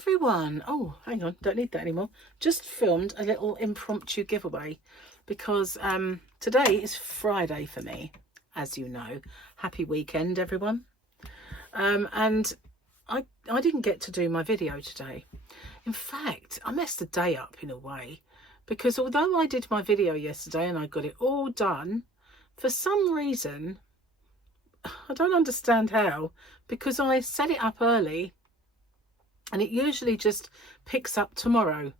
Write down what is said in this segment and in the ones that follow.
everyone. Oh, hang on, don't need that anymore. Just filmed a little impromptu giveaway because today is Friday for me, as you know. Happy weekend, everyone. And I didn't get to do my video today. In fact, I messed the day up in a way, because although I did my video yesterday and I got it all done, for some reason, I don't understand how, because I set it up early and it usually just picks up tomorrow.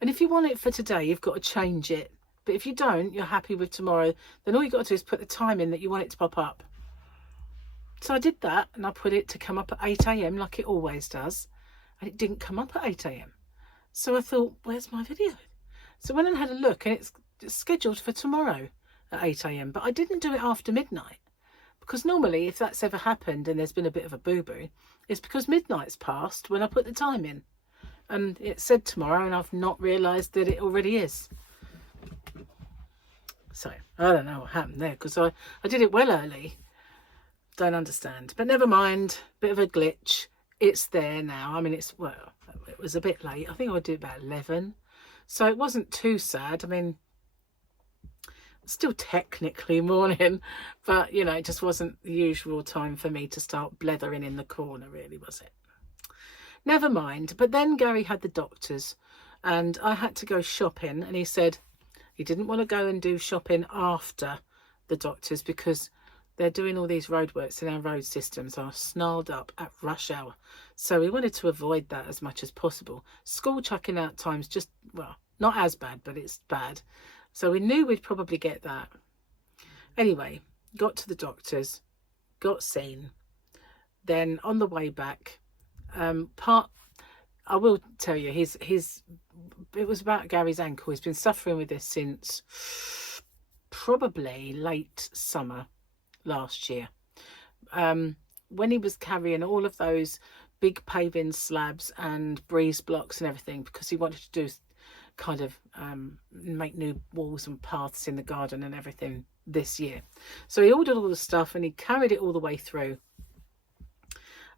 And if you want it for today, you've got to change it. But if you don't, you're happy with tomorrow, then all you've got to do is put the time in that you want it to pop up. So I did that, and I put it to come up at 8 AM like it always does. And it didn't come up at 8 AM. So I thought, where's my video? So I went and had a look, and it's scheduled for tomorrow at 8 AM. But I didn't do it after midnight. Because normally, if that's ever happened and there's been a bit of a boo-boo, it's because midnight's passed when I put the time in. And it said tomorrow, and I've not realised that it already is. So, I don't know what happened there, because I did it well early. Don't understand. But never mind. Bit of a glitch. It's there now. I mean, it was a bit late. I think I would do it about 11. So it wasn't too sad. I mean, still technically morning, but you know, it just wasn't the usual time for me to start blethering in the corner, really, was it? Never mind. But then Gary had the doctors and I had to go shopping, and he said he didn't want to go and do shopping after the doctors because they're doing all these roadworks and our road systems are snarled up at rush hour. So we wanted to avoid that as much as possible. School chucking out times just, well, not as bad, but it's bad. So we knew we'd probably get that. Anyway, got to the doctors, got seen. Then on the way back, I will tell you, it was about Gary's ankle. He's been suffering with this since probably late summer last year. When he was carrying all of those big paving slabs and breeze blocks and everything, because he wanted to do kind of make new walls and paths in the garden and everything this year. So he ordered all the stuff and he carried it all the way through.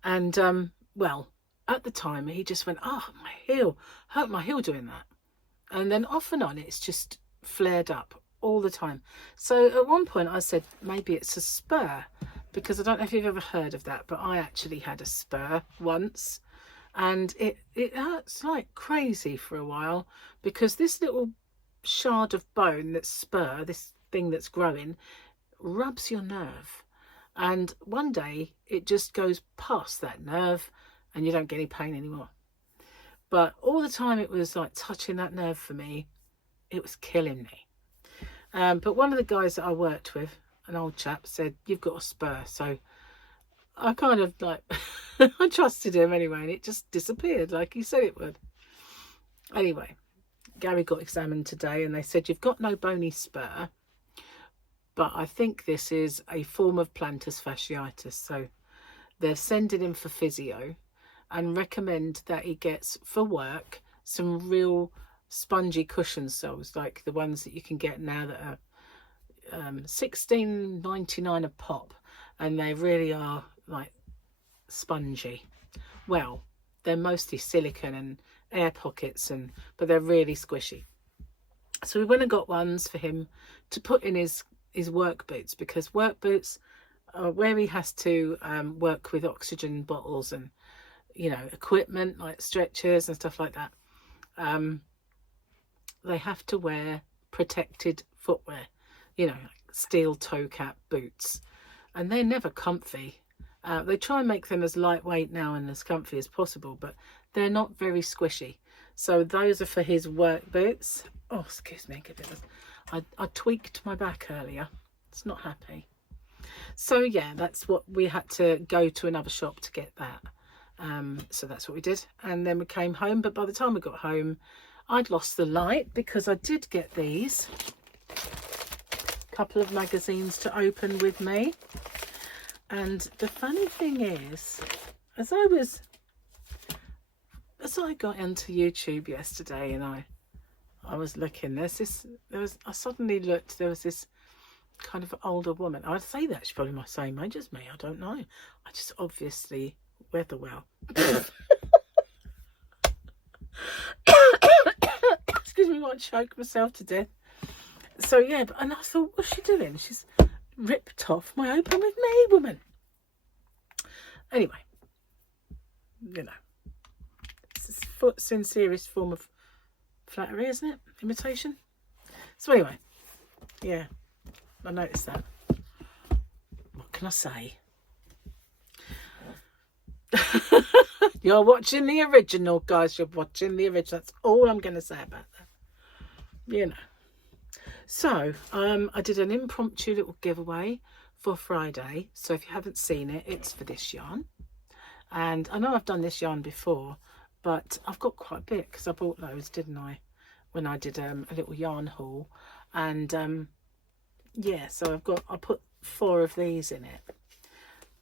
And well, at the time he just went, oh, my heel, hurt my heel doing that. And then off and on it's just flared up all the time. So at one point I said maybe it's a spur, because I don't know if you've ever heard of that, but I actually had a spur once. And it hurts like crazy for a while, because this little shard of bone, that spur, this thing that's growing, rubs your nerve. And one day it just goes past that nerve and you don't get any pain anymore. But all the time it was like touching that nerve for me. It was killing me. But one of the guys that I worked with, an old chap, said, you've got a spur. So I kind of like, I trusted him anyway, and it just disappeared like he said it would. Anyway, Gary got examined today and they said, you've got no bony spur, but I think this is a form of plantar fasciitis. So they're sending him for physio and recommend that he gets, for work, some real spongy cushion soles, like the ones that you can get now that are $16.99 a pop, and they really are like spongy. Well, they're mostly silicone and air pockets, but they're really squishy. So we went and got ones for him to put in his work boots, because work boots are where he has to work with oxygen bottles and, you know, equipment like stretchers and stuff like that. They have to wear protected footwear, you know, like steel toe cap boots, and they're never comfy. They try and make them as lightweight now and as comfy as possible, but they're not very squishy. So those are for his work boots. Oh, excuse me, I tweaked my back earlier. It's not happy. So yeah, that's what we had to go to another shop to get that. So that's what we did, and then we came home. But by the time we got home, I'd lost the light, because I did get these couple of magazines to open with me. And the funny thing is, as I got into YouTube yesterday and I was looking, I suddenly looked, there was this kind of older woman. I'd say that she's probably my same age as me, I don't know. I just obviously weather well. excuse me, I might choke myself to death. So yeah, and I thought, what's she doing? She's ripped off my Open With Me woman. Anyway, you know, it's the sincerest form of flattery, isn't it? Imitation. So anyway, yeah, I noticed that. What can I say? You're watching the original, guys. You're watching the original. That's all I'm going to say about that. You know. So, I did an impromptu little giveaway for Friday. So if you haven't seen it, it's for this yarn. And I know I've done this yarn before, but I've got quite a bit because I bought loads, didn't I? When I did a little yarn haul. And yeah, so I put 4 of these in it.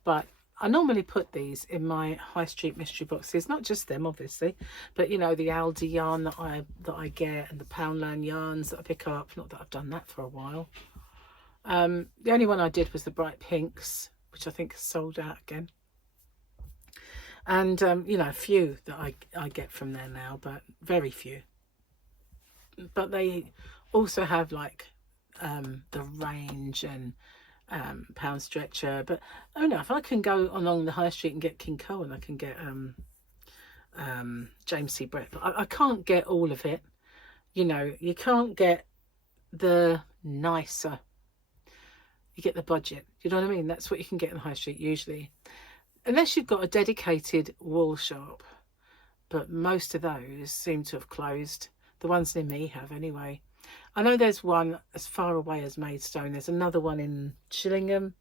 But I normally put these in my high street mystery boxes, not just them obviously, but you know, the Aldi yarn that I get and the Poundland yarns that I pick up. Not that I've done that for a while. The only one I did was the bright pinks, which I think is sold out again. And you know, a few that I get from there now, but very few. But they also have like the range and pound stretcher. But oh no, if I can go along the high street and get King Cohen, I can get James C. Brett. But I can't get all of it. You know, you can't get the nicer. You get the budget. You know what I mean? That's what you can get in the high street usually, unless you've got a dedicated wool shop. But most of those seem to have closed. The ones near me have anyway. I know there's one as far away as Maidstone. There's another one in Chillingham.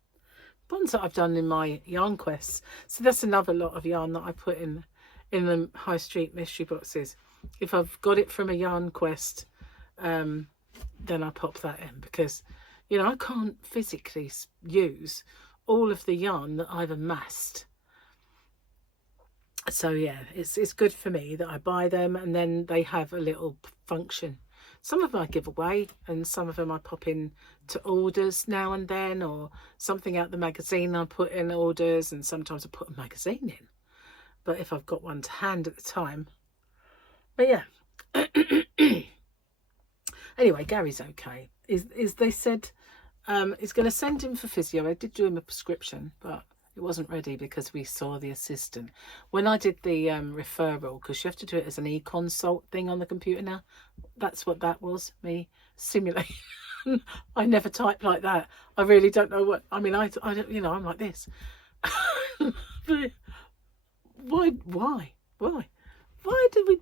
Ones that I've done in my yarn quests. So that's another lot of yarn that I put in the high street mystery boxes. If I've got it from a yarn quest, then I pop that in because, you know, I can't physically use all of the yarn that I've amassed. So yeah, it's good for me that I buy them and then they have a little function. Some of them I give away and some of them I pop in to orders now and then, or something out the magazine I put in orders, and sometimes I put a magazine in. But if I've got one to hand at the time. But yeah. Anyway, Gary's okay. They said he's going to send him for physio. I did do him a prescription, but it wasn't ready because we saw the assistant. When I did the referral, because you have to do it as an e-consult thing on the computer now, that's what that was, me simulating. I never type like that. I really don't know what, I mean, I don't, you know, I'm like this. Why did we,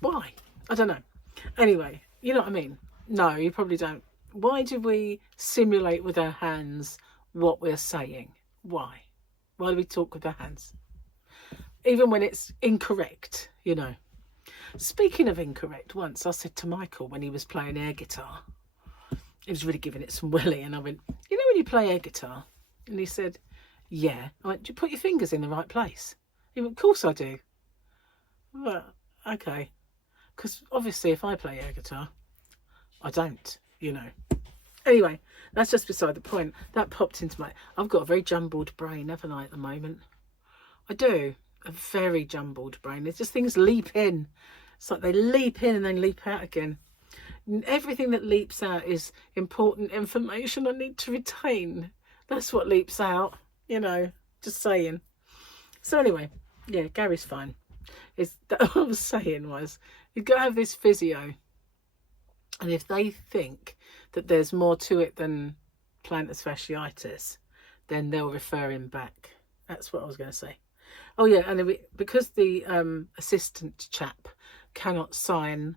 why? I don't know. Anyway, you know what I mean? No, you probably don't. Why do we simulate with our hands what we're saying? Why? Why do we talk with our hands? Even when it's incorrect, you know. Speaking of incorrect, once I said to Michael when he was playing air guitar, he was really giving it some willy, and I went, you know when you play air guitar? And he said, yeah. I went, do you put your fingers in the right place? He went, of course I do. Well, okay. Because obviously if I play air guitar, I don't, you know. Anyway, that's just beside the point. That popped into my... I've got a very jumbled brain, haven't I, at the moment? I do. A very jumbled brain. It's just things leap in. It's like they leap in and then leap out again. Everything that leaps out is important information I need to retain. That's what leaps out, you know, just saying. So anyway, yeah, Gary's fine. What I was saying was, you've got to have this physio. And if they think that there's more to it than plantar fasciitis, then they'll refer him back. That's what I was going to say. Oh yeah, and because the assistant chap cannot sign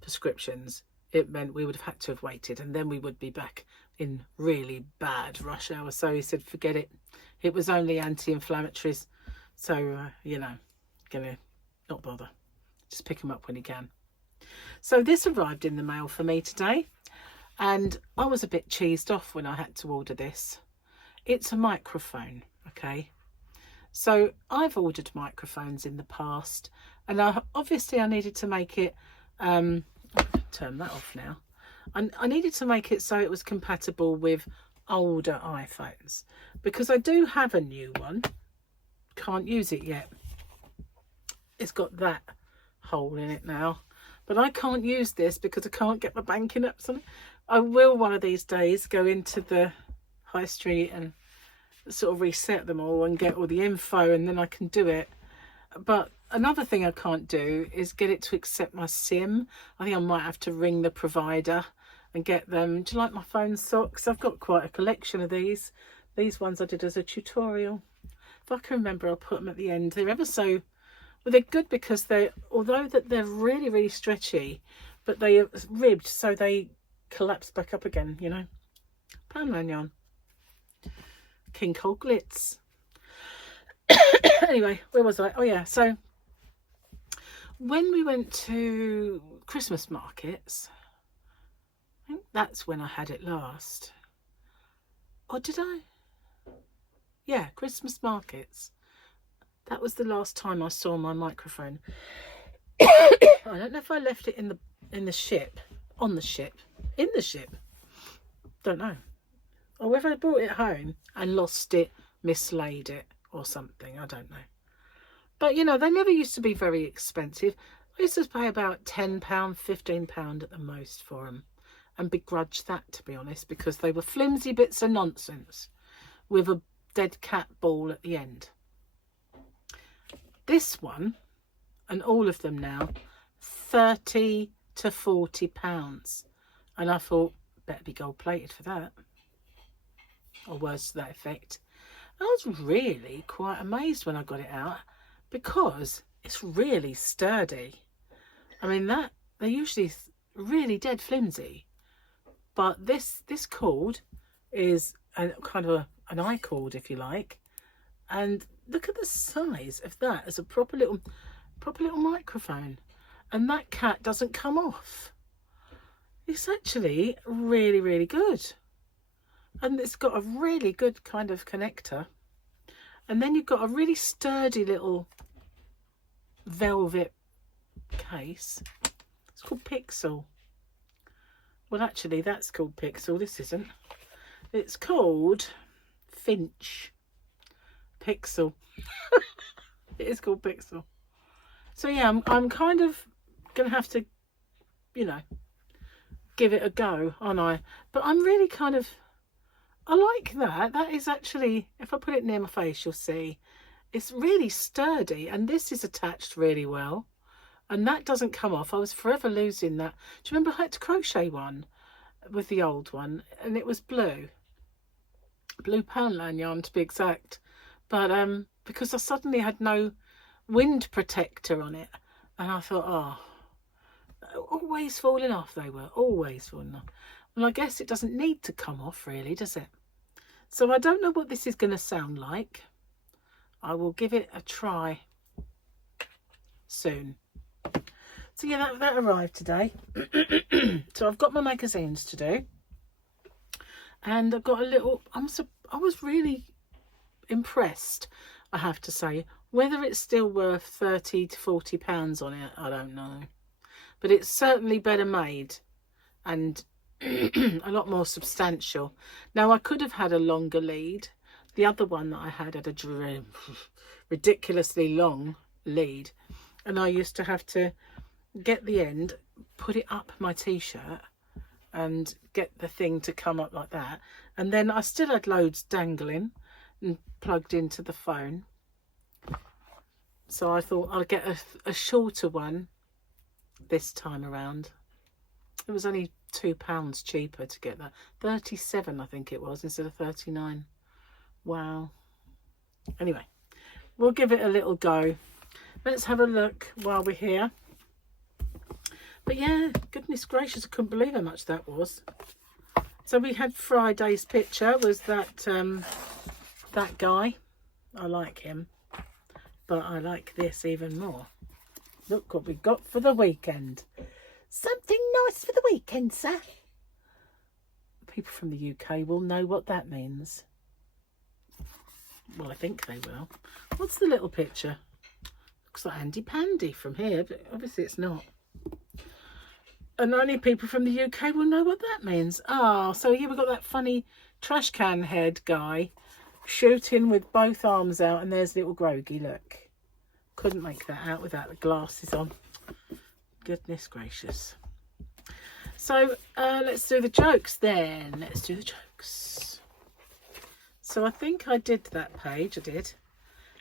prescriptions, it meant we would have had to have waited, and then we would be back in really bad rush hour. So he said, forget it. It was only anti-inflammatories. So, you know, gonna not bother. Just pick him up when he can. So this arrived in the mail for me today, and I was a bit cheesed off when I had to order this. It's a microphone, okay? So I've ordered microphones in the past, and obviously I needed to make it, turn that off now. I needed to make it so it was compatible with older iPhones, because I do have a new one. Can't use it yet. It's got that hole in it now. But I can't use this because I can't get my banking apps on it. I will one of these days go into the high street and sort of reset them all and get all the info, and then I can do it. But another thing I can't do is get it to accept my SIM. I think I might have to ring the provider and get them. Do you like my phone socks? I've got quite a collection of these. These ones I did as a tutorial. If I can remember, I'll put them at the end. They're ever so, well, they're good because they're, although that they're really, really stretchy, but they are ribbed so they collapse back up again, you know. Poundland yarn. King Cole Glitz. Anyway, where was I? Oh yeah, so when we went to Christmas markets, I think that's when I had it last. Or did I? Yeah, Christmas markets. That was the last time I saw my microphone. I don't know if I left it in the ship, on the ship, in the ship. Don't know. Or whether I brought it home and lost it, mislaid it or something. I don't know. But you know, they never used to be very expensive. I used to pay about £10, £15 at the most for them, and begrudge that, to be honest, because they were flimsy bits of nonsense with a dead cat ball at the end. This one, and all of them now, £30 to £40, and I thought, better be gold plated for that, or words to that effect. I was really quite amazed when I got it out, because it's really sturdy. I mean, that they're usually really dead flimsy, but this cord is a kind of an eye cord, if you like, and look at the size of that as a proper little microphone, and that cat doesn't come off. It's actually really, really good, and it's got a really good kind of connector, and then you've got a really sturdy little velvet case. It's called Pixel. Well, actually, that's called Pixel. This isn't. It's called Finch. Pixel. It is called Pixel. So yeah, I'm kind of gonna have to, you know, give it a go, aren't I? But I'm really kind of, I like that. That is actually, if I put it near my face, you'll see it's really sturdy, and this is attached really well, and that doesn't come off. I was forever losing that. Do you remember I had to crochet one with the old one, and it was blue Poundland yarn to be exact, but because I suddenly had no wind protector on it, and I thought, oh, always falling off. They were always falling off. Well, I guess it doesn't need to come off really, does it? So I don't know what this is going to sound like. I will give it a try soon. So yeah, that arrived today. So I've got my magazines to do, and I've got a little, I was really impressed, I have to say. Whether it's still worth £30 to £40 on it, I don't know, but it's certainly better made and a lot more substantial. Now, I could have had a longer lead. The other one that I had a ridiculously long lead, and I used to have to get the end, put it up my t-shirt and get the thing to come up like that, and then I still had loads dangling and plugged into the phone. So I thought I'll get a shorter one this time around. It was only £2 cheaper to get that. 37 I think it was, instead of 39. Wow. Anyway, we'll give it a little go. Let's have a look while we're here. But yeah, goodness gracious, I couldn't believe how much that was. So we had Friday's picture, was that that guy. I like him, but I like this even more. Look what we got for the weekend. Something nice for the weekend, sir. People from the UK will know what that means. Well, I think they will. What's the little picture? Looks like Andy Pandy from here, but obviously it's not. And only people from the UK will know what that means. Oh, so here we've got that funny trash can head guy shooting with both arms out, and there's little Grogy, look. Couldn't make that out without the glasses on. Goodness gracious. So let's do the jokes then. Let's do the jokes. So I think I did that page. I did.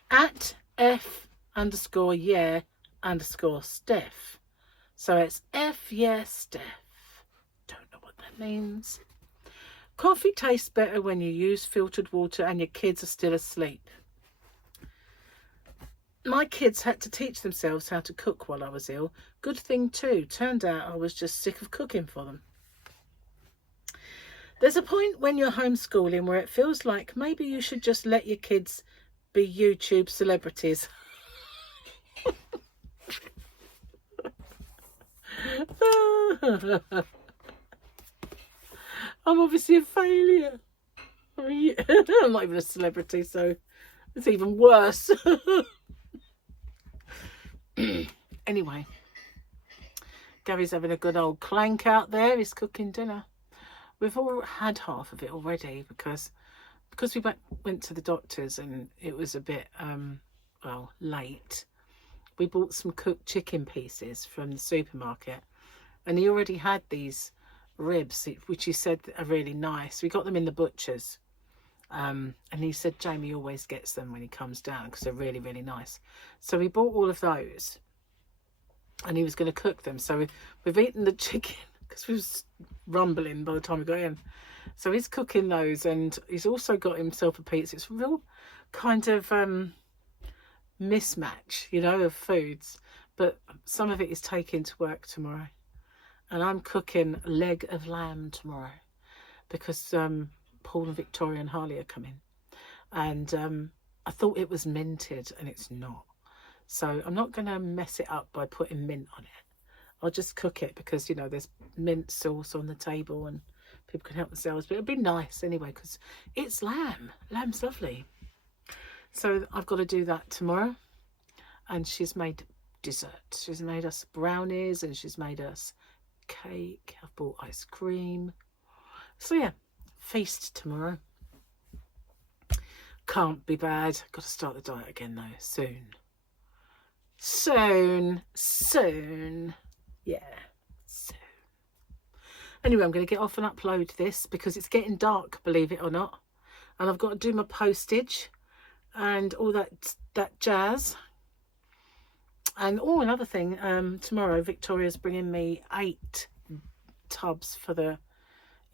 At F_yeah_Steph. So it's F yeah Steph. Don't know what that means. Coffee tastes better when you use filtered water and your kids are still asleep. My kids had to teach themselves how to cook while I was ill. Good thing too. Turned out I was just sick of cooking for them. There's a point when you're homeschooling where it feels like maybe you should just let your kids be YouTube celebrities. I'm obviously a failure. I'm not even a celebrity, so it's even worse. Anyway, Gary's having a good old clank out there. He's cooking dinner. We've all had half of it already because we went to the doctors and it was a bit well, late. We bought some cooked chicken pieces from the supermarket, and he already had these ribs, which he said are really nice. We got them in the butcher's, and he said Jamie always gets them when he comes down because they're really, really nice. So we bought all of those, and he was going to cook them. So we've eaten the chicken because we was rumbling by the time we got in. So he's cooking those, and he's also got himself a pizza. It's a real kind of mismatch, you know, of foods. But some of it is taken to work tomorrow. And I'm cooking leg of lamb tomorrow because Paul and Victoria and Harley are coming. And I thought it was minted, and it's not. So I'm not going to mess it up by putting mint on it. I'll just cook it because, you know, there's mint sauce on the table and people can help themselves. But it'll be nice anyway because it's lamb. Lamb's lovely. So I've got to do that tomorrow. And she's made dessert. She's made us brownies and she's made us cake. I've bought ice cream. So yeah, feast tomorrow. Can't be bad. Got to start the diet again though, soon. Soon. Yeah, soon. Anyway, I'm going to get off and upload this because it's getting dark, believe it or not. And I've got to do my postage and all that jazz. And another thing, tomorrow Victoria's bringing me 8 tubs for the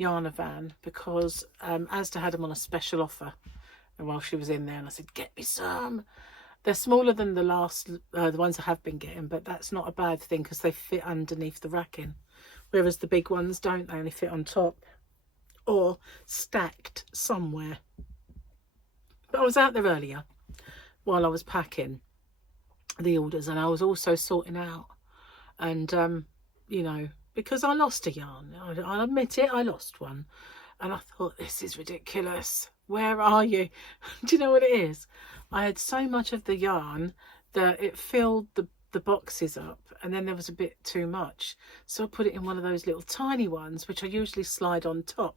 Yarna van because Asda had them on a special offer. And while she was in there, and I said, get me some. They're smaller than the ones I have been getting, but that's not a bad thing because they fit underneath the racking. Whereas the big ones don't, they only fit on top or stacked somewhere. But I was out there earlier while I was packing the orders, and I was also sorting out. And, you know, because I lost a yarn. I'll admit it, I lost one. And I thought, this is ridiculous. Where are you? Do you know what it is? I had so much of the yarn that it filled the boxes up, and then there was a bit too much. So I put it in one of those little tiny ones, which I usually slide on top.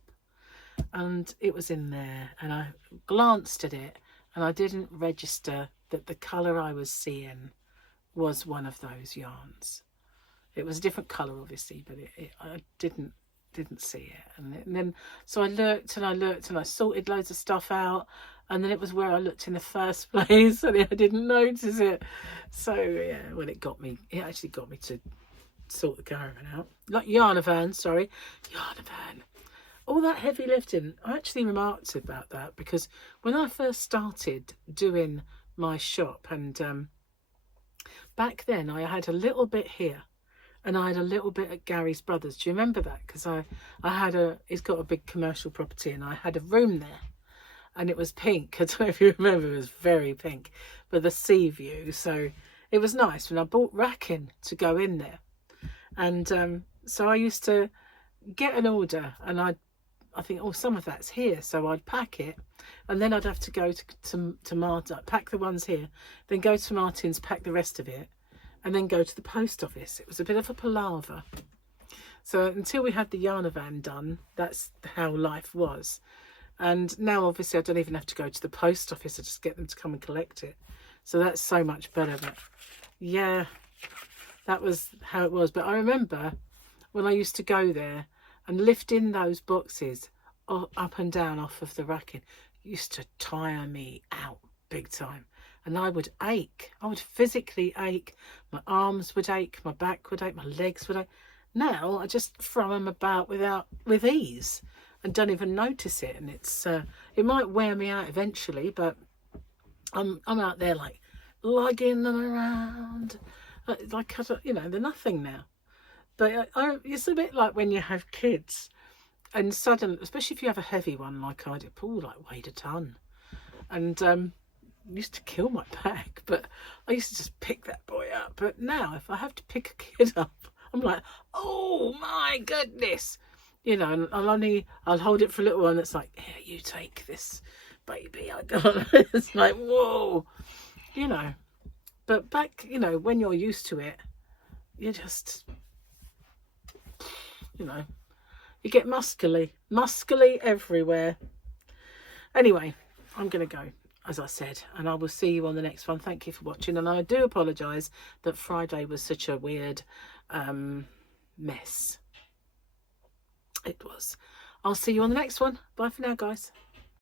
And it was in there, and I glanced at it, and I didn't register that the colour I was seeing was one of those yarns. It was a different colour, obviously, but I didn't see it. And then so I looked and I sorted loads of stuff out, and then it was where I looked in the first place and I didn't notice it. So yeah, well, it actually got me to sort the caravan out. Like Yarnavan, all that heavy lifting. I actually remarked about that because when I first started doing my shop, and back then I had a little bit here and I had a little bit at Gary's Brothers. Do you remember that? Because he's got a big commercial property, and I had a room there, and it was pink. I don't know if you remember, it was very pink, but the sea view. So it was nice when I bought racking to go in there. And so I used to get an order, and I think, oh, some of that's here. So I'd pack it, and then I'd have to go to Martin, pack the ones here, then go to Martin's, pack the rest of it, and then go to the post office. It was a bit of a palaver. So until we had the Yarna van done, that's how life was. And now obviously I don't even have to go to the post office. I just get them to come and collect it. So that's so much better. But yeah, that was how it was. But I remember when I used to go there and lifting those boxes up and down off of the racking used to tire me out big time. And I would ache. I would physically ache. My arms would ache. My back would ache. My legs would ache. Now I just throw them about with ease and don't even notice it. And it's it might wear me out eventually, but I'm out there like lugging them around like you know, they're nothing now. But it's a bit like when you have kids and suddenly, especially if you have a heavy one like I did, Paul like weighed a ton, and used to kill my back, but I used to just pick that boy up. But now if I have to pick a kid up, I'm like, oh my goodness, you know, and I'll hold it for a little while and it's like, here, you take this baby I got. It's like, whoa, you know. But back, you know, when you're used to it, you just, you know, you get muscly everywhere. Anyway, I'm gonna go, as I said, and I will see you on the next one. Thank you for watching, and I do apologise that Friday was such a weird mess. It was. I'll see you on the next one. Bye for now, guys.